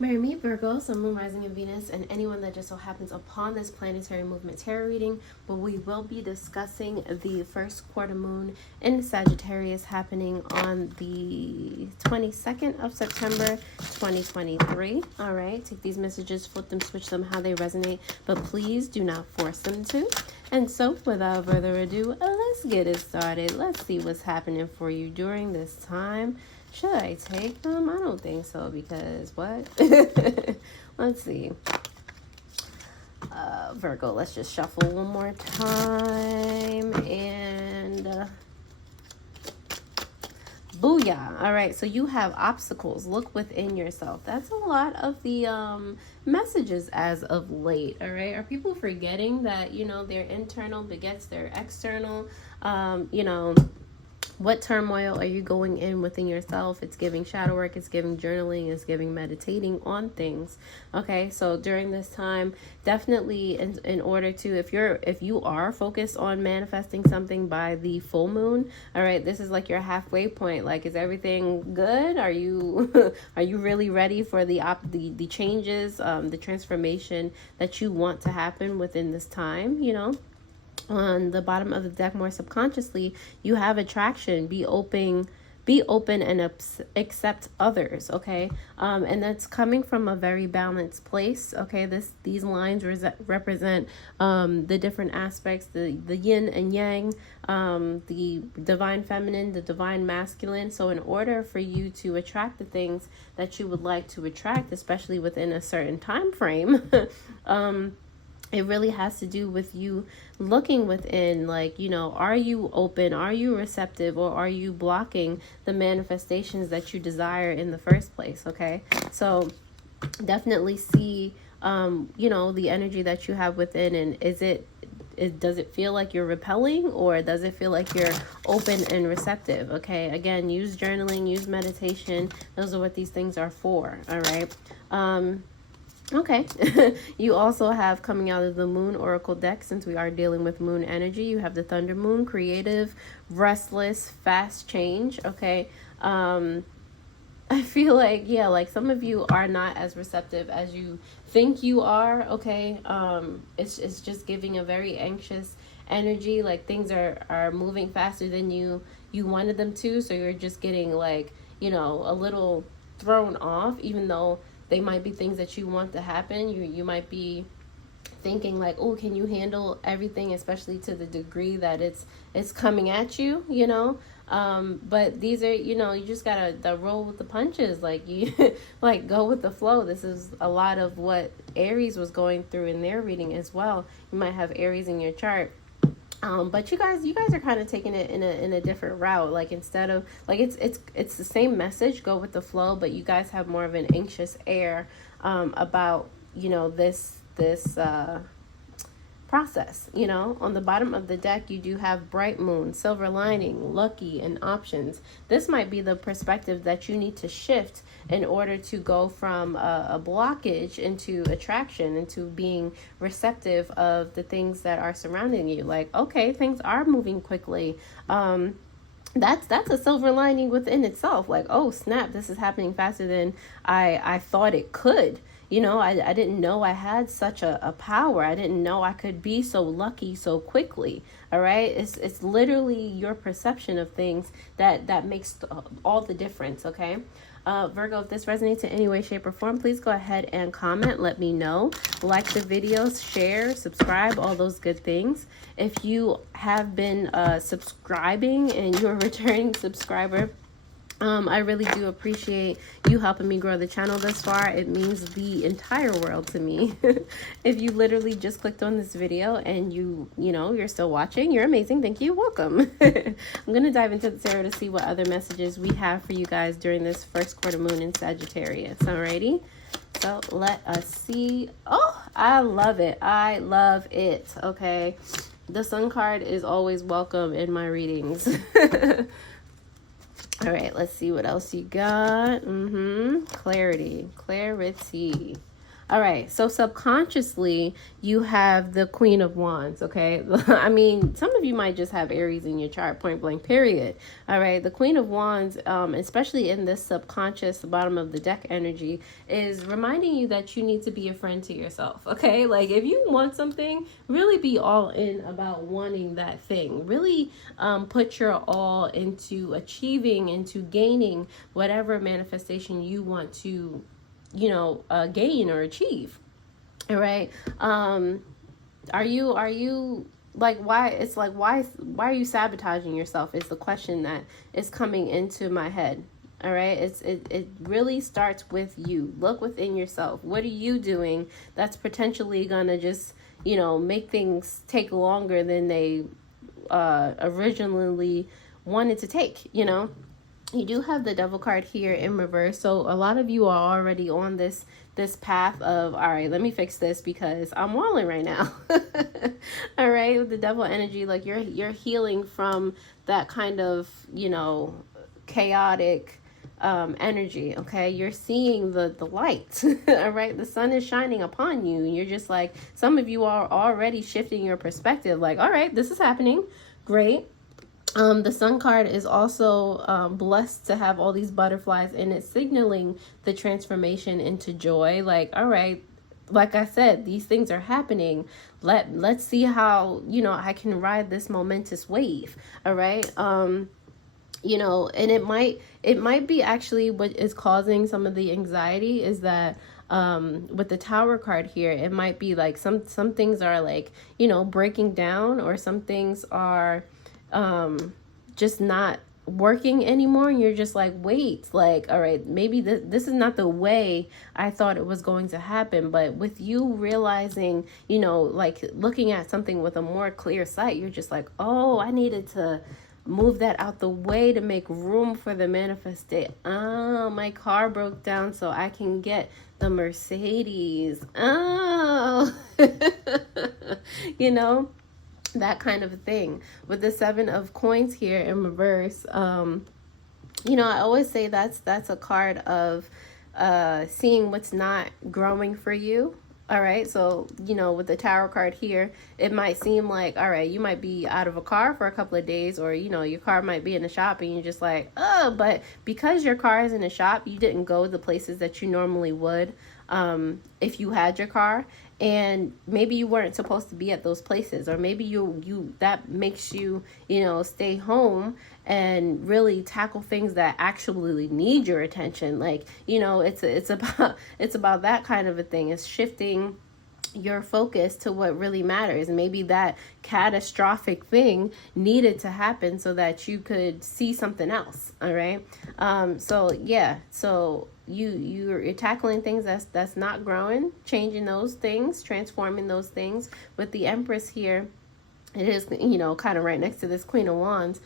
Marry me, Virgo, Sun, Moon, Rising, and Venus, and anyone that just so happens upon this planetary movement tarot reading. But we will be discussing the first quarter moon in Sagittarius happening on the 22nd of September, 2023. All right, take these messages, flip them, switch them how they resonate, but please do not force them to. And so, without further ado, let's get it started. Let's see what's happening for you during this time. Should I take them? I don't think so, because what? Let's see. Virgo, let's just shuffle one more time. And booyah. All right, so you have obstacles. Look within yourself. That's a lot of the messages as of late. All right, are people forgetting that, you know, their internal begets their external? You know, what turmoil are you going in within yourself? It's giving shadow work, it's giving journaling, it's giving meditating on things. Okay, so during this time, definitely in order to, if you are focused on manifesting something by the full moon, all right, this is like your halfway point. Like, is everything good? Are you are you really ready for the changes, the transformation that you want to happen within this time, you know? On the bottom of the deck, more subconsciously, you have attraction. Be open and accept others. Okay, and that's coming from a very balanced place. Okay, these lines represent the different aspects, the yin and yang, the divine feminine, the divine masculine. So in order for you to attract the things that you would like to attract, especially within a certain time frame, it really has to do with you looking within, like, you know, are you open, are you receptive, or are you blocking the manifestations that you desire in the first place? Okay, so definitely see, you know, the energy that you have within, and does it feel like you're repelling, or does it feel like you're open and receptive? Okay, again, use journaling, use meditation. Those are what these things are for. All right. Okay, you also have, coming out of the Moon Oracle deck, since we are dealing with moon energy, you have the Thunder Moon, creative, restless, fast change. Okay, I feel like, yeah, like some of you are not as receptive as you think you are. Okay, it's just giving a very anxious energy, like things are moving faster than you wanted them to, so you're just getting, like, you know, a little thrown off, even though they might be things that you want to happen. You might be thinking like, oh, can you handle everything, especially to the degree that it's coming at you, you know? But these are, you know, you just gotta roll with the punches, like you like go with the flow. This is a lot of what Aries was going through in their reading as well. You might have Aries in your chart. But you guys are kind of taking it in a different route. Like, instead of, like, it's the same message, go with the flow, but you guys have more of an anxious air about, you know, this process. You know, on the bottom of the deck, you do have bright moon, silver lining, lucky, and options. This might be the perspective that you need to shift in order to go from a blockage into attraction, into being receptive of the things that are surrounding you. Like, okay, things are moving quickly. That's a silver lining within itself. Like, oh snap, this is happening faster than I thought it could. You know, I didn't know I had such a power. I didn't know I could be so lucky so quickly. All right. It's literally your perception of things that makes all the difference. Okay. Virgo, if this resonates in any way, shape, or form, please go ahead and comment. Let me know. Like the videos, share, subscribe, all those good things. If you have been subscribing and you're a returning subscriber, I really do appreciate you helping me grow the channel this far. It means the entire world to me. If you literally just clicked on this video and you're still watching, you're amazing. Thank you. Welcome. I'm going to dive into the tarot to see what other messages we have for you guys during this first quarter moon in Sagittarius. Alrighty. So let us see. Oh, I love it. I love it. Okay. The Sun card is always welcome in my readings. All right, let's see what else you got. Clarity. All right, so subconsciously, you have the Queen of Wands, okay? I mean, some of you might just have Aries in your chart, point blank, period. All right, the Queen of Wands, especially in this subconscious, the bottom of the deck energy, is reminding you that you need to be a friend to yourself, okay? Like, if you want something, really be all in about wanting that thing. Really put your all into achieving, into gaining whatever manifestation you want to gain or achieve. All right. Are you like, why are you sabotaging yourself is the question that is coming into my head. All right. It really starts with you. Look within yourself. What are you doing that's potentially gonna just, make things take longer than they originally wanted to take, You do have the Devil card here in reverse. So a lot of you are already on this path of, all right, let me fix this because I'm walling right now. All right, with the Devil energy, like you're healing from that kind of, chaotic energy. Okay, you're seeing the light. All right, the sun is shining upon you. You're just like, some of you are already shifting your perspective. Like, all right, this is happening. Great. The Sun card is also blessed to have all these butterflies, and it's signaling the transformation into joy. Like, all right, like I said, these things are happening. Let's see how, I can ride this momentous wave. All right. And it might be actually what is causing some of the anxiety is that with the Tower card here, it might be like some things are like, breaking down, or some things are just not working anymore, and you're just like, wait, like, all right, maybe this is not the way I thought it was going to happen. But with you realizing, like looking at something with a more clear sight, you're just like, oh, I needed to move that out the way to make room for the manifestation. Oh, my car broke down so I can get the Mercedes. Oh, that kind of a thing. With the 7 of Coins here in reverse, I always say that's a card of seeing what's not growing for you. All right, so with the Tower card here, it might seem like, all right, you might be out of a car for a couple of days, or your car might be in the shop and you're just like, oh, but because your car is in the shop, you didn't go the places that you normally would if you had your car. And maybe you weren't supposed to be at those places, or maybe you that makes you, stay home and really tackle things that actually need your attention. Like, it's about that kind of a thing. It's shifting your focus to what really matters. Maybe that catastrophic thing needed to happen so that you could see something else. All right. So you're tackling things that's not growing, changing those things, transforming those things. With the Empress here, it is, kind of right next to this Queen of Wands.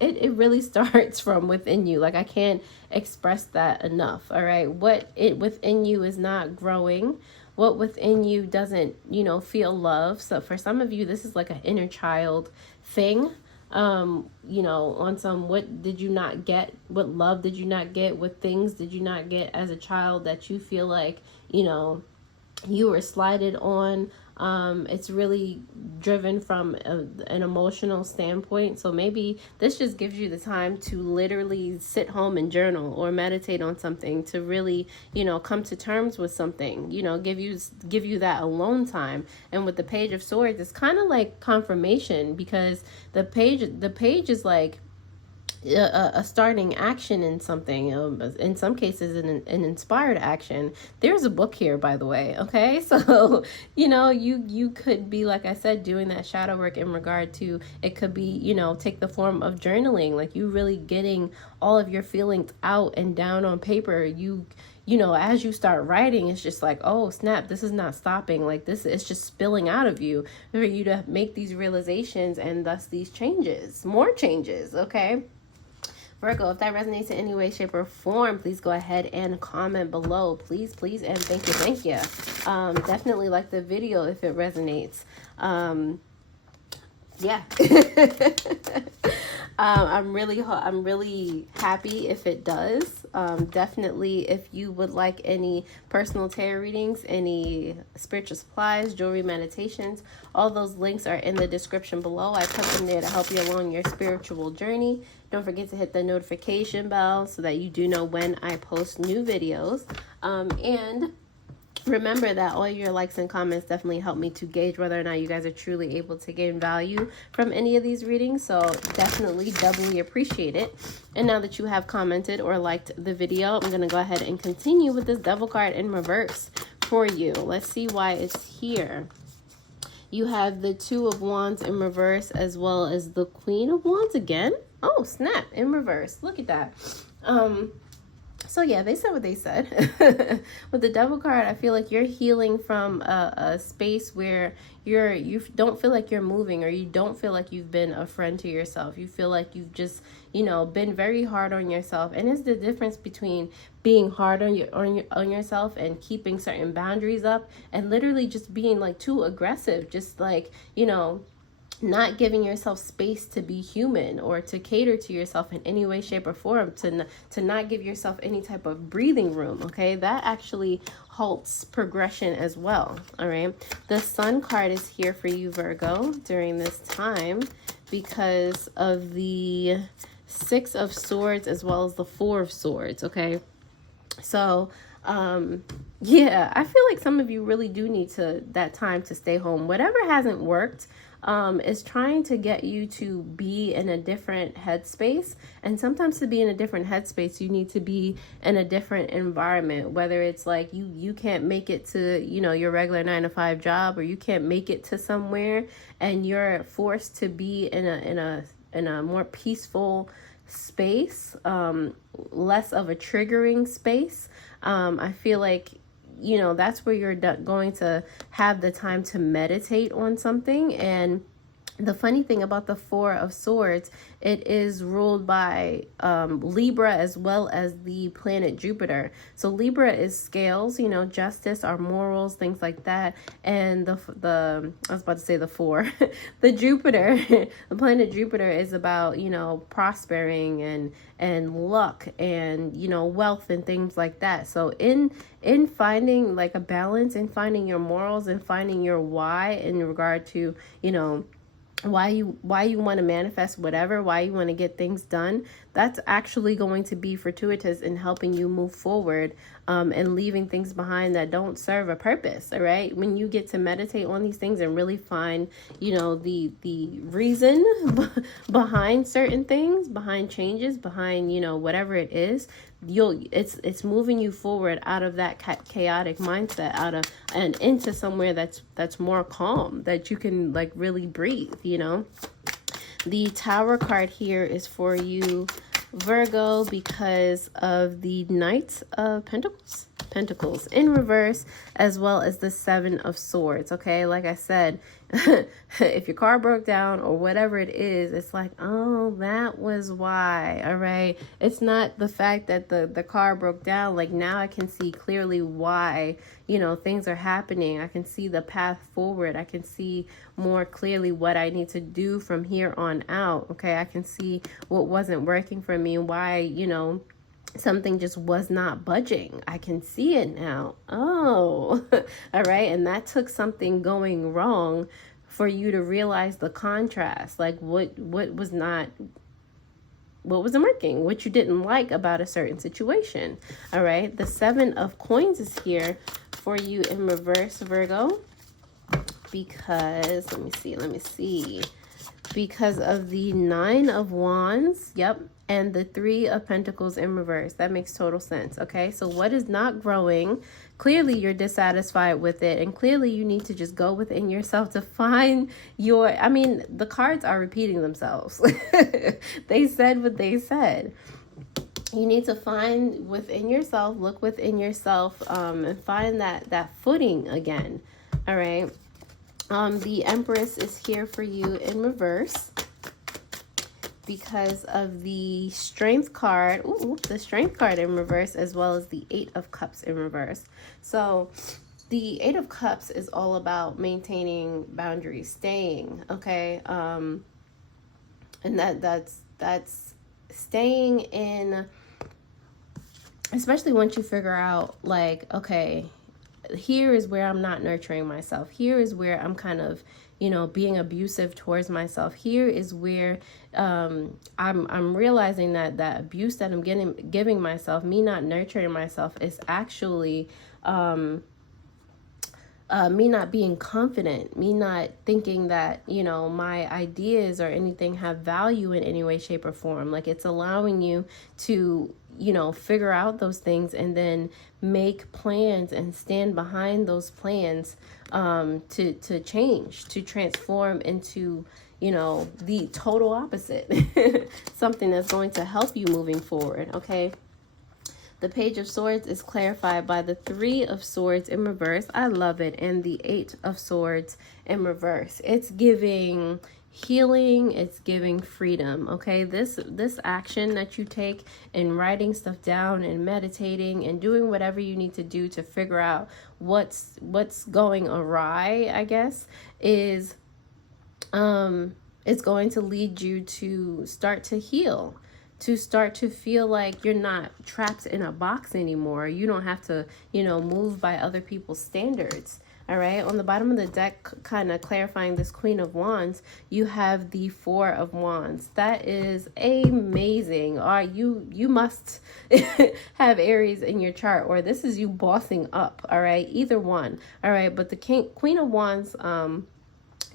It really starts from within you. Like, I can't express that enough. All right. What within you is not growing. What within you doesn't, feel love. So for some of you, this is like an inner child thing. On some, what did you not get? What love did you not get? What things did you not get as a child that you feel like, you were slighted on? It's really driven from an emotional standpoint. So maybe this just gives you the time to literally sit home and journal or meditate on something, to really, come to terms with something, give you that alone time. And with the Page of Swords, it's kind of like confirmation, because the page is like a starting action in something, in some cases an inspired action. There's a book here, by the way. Okay, so you could be, like I said, doing that shadow work in regard to, it could be, take the form of journaling, like you really getting all of your feelings out and down on paper. As you start writing, it's just like, oh snap, this is not stopping. Like, this is just spilling out of you for you to make these realizations, and thus these changes, more changes. Okay, Virgo, if that resonates in any way, shape, or form, please go ahead and comment below. Please, and thank you. Definitely like the video if it resonates. Yeah. I'm really happy if it does. Definitely, if you would like any personal tarot readings, any spiritual supplies, jewelry, meditations, all those links are in the description below. I put them there to help you along your spiritual journey. Don't forget to hit the notification bell so that you do know when I post new videos. And remember that all your likes and comments definitely help me to gauge whether or not you guys are truly able to gain value from any of these readings. So definitely doubly appreciate it. And now that you have commented or liked the video, I'm going to go ahead and continue with this Devil card in reverse for you. Let's see why it's here. You have the Two of Wands in reverse as well as the Queen of Wands again. Oh, snap, in reverse. Look at that. So yeah, they said what they said. With the Devil card, I feel like you're healing from a space where you don't feel like you're moving, or you don't feel like you've been a friend to yourself. You feel like you've just, you know, been very hard on yourself. And it's the difference between being hard on yourself and keeping certain boundaries up, and literally just being like too aggressive, just like, you know, not giving yourself space to be human or to cater to yourself in any way, shape, or form, to not give yourself any type of breathing room, okay? That actually halts progression as well, all right? The Sun card is here for you, Virgo, during this time because of the Six of Swords as well as the Four of Swords, okay? So, yeah, I feel like some of you really do need that time to stay home. Whatever hasn't worked, is trying to get you to be in a different headspace. And sometimes to be in a different headspace, you need to be in a different environment, whether it's like you can't make it to, you know, your regular 9-to-5 job, or you can't make it to somewhere and you're forced to be in a more peaceful space, less of a triggering space. I feel like, you know, that's where you're going to have the time to meditate on something. And the funny thing about the Four of Swords, it is ruled by Libra as well as the planet Jupiter. So Libra is scales, you know, justice, our morals, things like that. And the I was about to say the four, the Jupiter, the planet Jupiter is about, you know, prospering and luck and, you know, wealth and things like that. So in finding like a balance, in finding your morals and finding your why in regard to, you know, why you want to manifest whatever, why you want to get things done, that's actually going to be fortuitous in helping you move forward, and leaving things behind that don't serve a purpose. All right, when you get to meditate on these things and really find, you know, the reason behind certain things, behind changes, behind, you know, whatever it is, it's moving you forward out of that chaotic mindset, out of and into somewhere that's more calm, that you can like really breathe, you know. The Tower card here is for you, Virgo, because of the Knight of Pentacles in reverse, as well as the Seven of Swords. Okay, like I said, if your car broke down or whatever it is, it's like, oh, that was why. All right, it's not the fact that the car broke down. Like, now I can see clearly why, you know, things are happening. I can see the path forward. I can see more clearly what I need to do from here on out. Okay, I can see what wasn't working for me and why, you know, something just was not budging. I can see it now. Oh, all right. And that took something going wrong for you to realize the contrast, like what wasn't working, what you didn't like about a certain situation. All right. The Seven of Coins is here for you in reverse, Virgo, because let me see, because of the Nine of Wands. Yep. And the Three of Pentacles in reverse. That makes total sense. Okay, so what is not growing? Clearly you're dissatisfied with it, and clearly you need to just go within yourself to find your, I mean, the cards are repeating themselves. They said what they said. You need to find within yourself, look within yourself, and find that footing again. All right. The Empress is here for you in reverse, because of the Strength card. Ooh, the Strength card in reverse, as well as the Eight of Cups in reverse. So the Eight of Cups is all about maintaining boundaries, staying, okay? And that's That's staying in, especially once you figure out, like, okay, here is where I'm not nurturing myself. Here is where I'm kind of, you know, being abusive towards myself. Here is where I'm realizing that that abuse that I'm giving myself, me not nurturing myself, is actually me not being confident, me not thinking that, you know, my ideas or anything have value in any way, shape, or form. Like, it's allowing you to, you know, figure out those things and then make plans and stand behind those plans to change, to transform into, you know, the total opposite. Something that's going to help you moving forward, okay? The Page of Swords is clarified by the Three of Swords in reverse. I love it. And the Eight of Swords in reverse. It's giving healing. It's giving freedom. Okay, this action that you take in writing stuff down and meditating and doing whatever you need to do to figure out what's going awry, I guess, is it's going to lead you to start to heal, to start to feel like you're not trapped in a box anymore. You don't have to, you know, move by other people's standards. All right. On the bottom of the deck, kind of clarifying this Queen of Wands, you have the Four of Wands. That is amazing. You must have Aries in your chart, or this is you bossing up. All right. Either one. All right. But the Queen of Wands,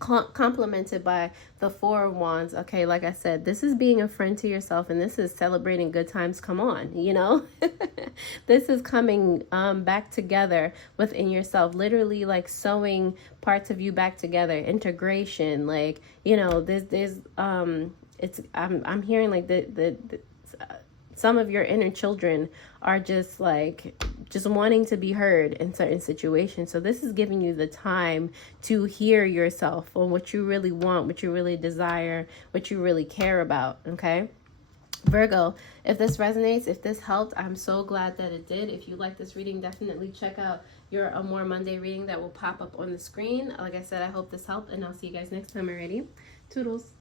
complemented by the Four of Wands. Okay, like I said, this is being a friend to yourself, and this is celebrating good times. Come on, you know. This is coming back together within yourself, literally like sewing parts of you back together, integration. Like, you know, there's I'm hearing like the some of your inner children are just wanting to be heard in certain situations. So this is giving you the time to hear yourself on what you really want, what you really desire, what you really care about. Okay, Virgo, if this resonates, if this helped, I'm so glad that it did. If you like this reading, definitely check out your Amore Monday reading that will pop up on the screen. Like I said, I hope this helped, and I'll see you guys next time already. Toodles.